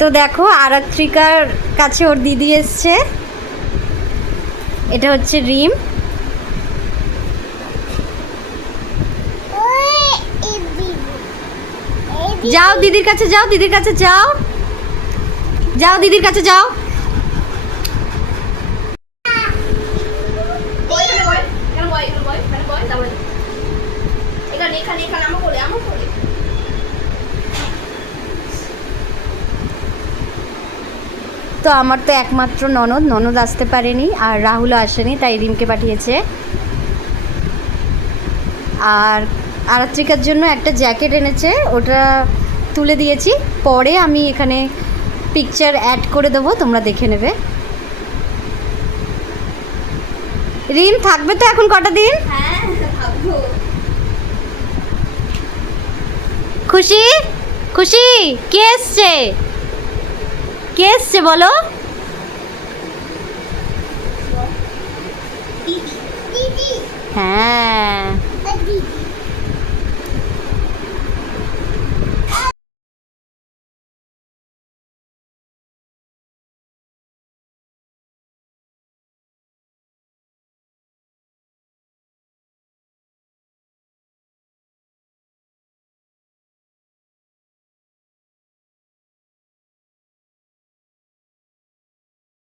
তো দেখো আরাত্রিকার কাছে ওর দিদি এসছে, এটা হচ্ছে রিম। যাও দিদির কাছে যাও, দিদির কাছে যাও, যাও দিদির কাছে যাও। তো আমার তো একমাত্র ননদ আসতে পারেনি, আর রাহুলও আসেনি, তাই রিমকে পাঠিয়েছে। আর আরাত্রিকার জন্য একটা জ্যাকেট এনেছে, ওটা তুলে দিয়েছি, পরে আমি এখানে পিকচার অ্যাড করে দেবো, তোমরা দেখে নেবে। রিম থাকবে তো এখন কটা দিন? খুশি খুশি, কে এসছে, কে এসছে বলো? হ্যাঁ